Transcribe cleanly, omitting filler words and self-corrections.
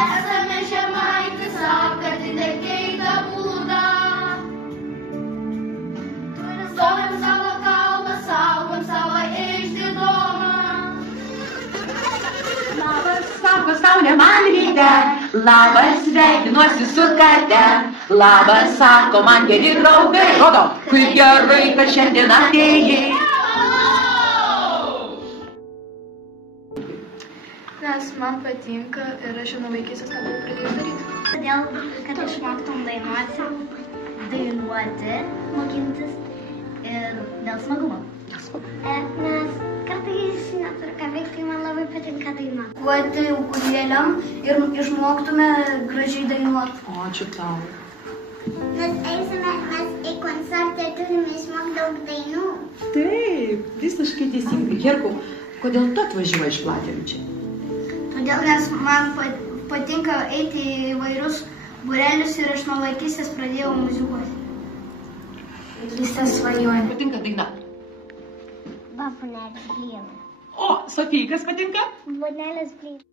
Esame žemaitį sakantį nekeitą būdą. Stovim savo kalbą, saugom savo išdidumą. Labas, sako saulė man ryte, labas, sveikinuosi su kate. Labas, sako man geri draugai, rodo, kaip gerai, kad šiandien atėjai. Nes man patinka ir aš jau nuo vaikystės labai pradėjau daryti. Todėl, kad išmoktum dainuoti, mokintis ir dėl smagumo. Nes kartais neturiu ką veikti, tai man labai patinka dainuoti. Groti ukulėlėm ir išmoktume gražiai dainuoti. Ačiū tau. Mes į koncertą ir turime išmokti daug dainų. Taip, visiškai teisingai. Herkau, kodėl tu atvažiuoji iš Platelių čia? Todėl, nes man patinka eiti į įvairius būrelius ir aš nuo vaikystės pradėjau muzikuoti. Vaikystės svajonė. Patinka daina. Babunėlis blynų. O, Sofijai, kas patinka? Babunėlis blynų.